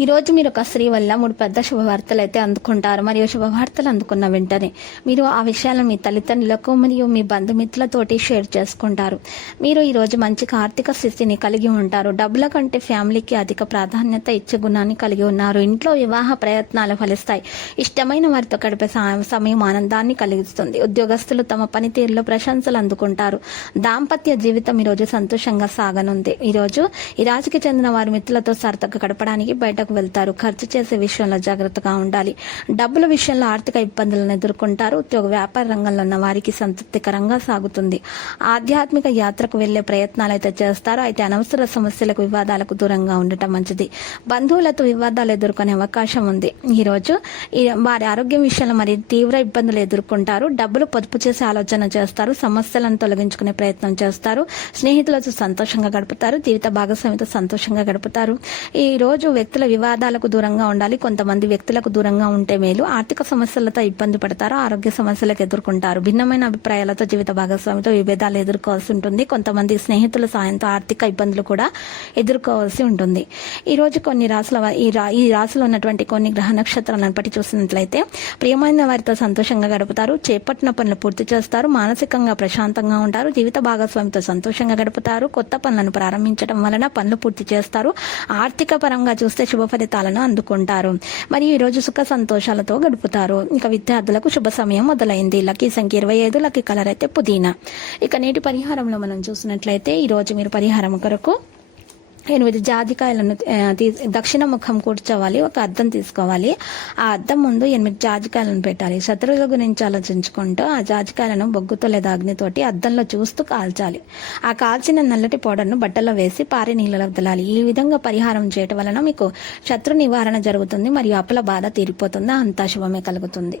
ఈ రోజు మీరు ఒక స్త్రీ వల్ల మూడు పెద్ద శుభవార్తలు అయితే అందుకుంటారు. మరియు శుభవార్తలు అందుకున్న వెంటనే మీరు ఆ విషయాలను మీ తల్లిదండ్రులకు మరియు మీ బంధుమిత్రులతోటి షేర్ చేసుకుంటారు. మీరు ఈ రోజు మంచి ఆర్థిక స్థితిని కలిగి ఉంటారు. డబ్బుల కంటే ఫ్యామిలీకి అధిక ప్రాధాన్యత ఇచ్చే గుణాన్ని కలిగి ఉన్నారు. ఇంట్లో వివాహ ప్రయత్నాలు ఫలిస్తాయి. ఇష్టమైన వారితో గడిపే సా- సమయం ఆనందాన్ని కలిగిస్తుంది. ఉద్యోగస్తులు తమ పనితీరులో ప్రశంసలు అందుకుంటారు. దాంపత్య జీవితం ఈ రోజు సంతోషంగా సాగనుంది. ఈ రోజు ఈ రాశికి చెందిన వారి మిత్రులతో సరదాగా గడపడానికి బయటకు వెళ్తారు. ఖర్చు చేసే విషయంలో జాగ్రత్తగా ఉండాలి. డబ్బుల విషయంలో ఆర్థిక ఇబ్బందులను ఎదుర్కొంటారు. ఉద్యోగ వ్యాపార రంగంలో ఉన్న వారికి సంతృప్తికరంగా సాగుతుంది. ఆధ్యాత్మిక యాత్రకు వెళ్ళే ప్రయత్నాలు అయితే చేస్తారు. అయితే అనవసర సమస్యలకు వివాదాలకు దూరంగా ఉండటం మంచిది. బంధువులతో వివాదాలు ఎదుర్కొనే అవకాశం ఉంది. ఈరోజు ఈ వారి ఆరోగ్యం విషయంలో మరి తీవ్ర ఇబ్బందులు ఎదుర్కొంటారు. డబ్బులు పొదుపు చేసే ఆలోచన చేస్తారు. సమస్యలను తొలగించుకునే ప్రయత్నం చేస్తారు. స్నేహితులతో సంతోషంగా గడుపుతారు. జీవిత భాగస్వామితో సంతోషంగా గడుపుతారు. ఈ రోజు వ్యక్తుల వివాదాలకు దూరంగా ఉండాలి. కొంతమంది వ్యక్తులకు దూరంగా ఉంటే మేలు. ఆర్థిక సమస్యలతో ఇబ్బంది పడతారు. ఆరోగ్య సమస్యలకు ఎదుర్కొంటారు. భిన్నమైన అభిప్రాయాలతో జీవిత భాగస్వామితో విభేదాలు ఎదుర్కోవాల్సి ఉంటుంది. కొంతమంది స్నేహితుల సాయంతో ఆర్థిక ఇబ్బందులు కూడా ఎదుర్కోవాల్సి ఉంటుంది. ఈ రోజు కొన్ని రాసుల ఈ రా ఈ రాశిలో ఉన్నటువంటి కొన్ని గ్రహ నక్షత్రాలను బట్టి చూసినట్లయితే ప్రియమైన వారితో సంతోషంగా గడుపుతారు. చేపట్టిన పనులు పూర్తి చేస్తారు. మానసికంగా ప్రశాంతంగా ఉంటారు. జీవిత భాగస్వామితో సంతోషంగా గడుపుతారు. కొత్త పనులను ప్రారంభించడం వలన పనులు పూర్తి చేస్తారు. ఆర్థిక పరంగా చూస్తే శుభ ఫలితాలను అందుకుంటారు. మరి ఈరోజు సుఖ సంతోషాలతో గడుపుతారు. ఇక విద్యార్థులకు శుభ సమయం మొదలైంది. లక్కీ సంఖ్య ఇరవై ఐదు లక్కీ కలర్ అయితే పుదీనా. ఇక నేటి పరిహారంలో మనం చూసినట్లయితే ఈరోజు మీరు పరిహారం కొరకు ఎనిమిది జాజికాయలను దక్షిణ ముఖం కూర్చోవాలి ఒక అద్దం తీసుకోవాలి. ఆ అద్దం ముందు ఎనిమిది జాజికాయలను పెట్టాలి. శత్రువుల గురించి ఆలోచించుకుంటూ ఆ జాజికాయలను బొగ్గుతో లేదా అగ్నితోటి అద్దంలో చూస్తూ కాల్చాలి. ఆ కాల్చిన నల్లటి పౌడర్ను బట్టలో వేసి పారే నీళ్ళలో వదలాలి. ఈ విధంగా పరిహారం చేయటం వలన మీకు శత్రు నివారణ జరుగుతుంది మరియు అప్పుల బాధ తీరిపోతుంది అంతా శుభమే కలుగుతుంది.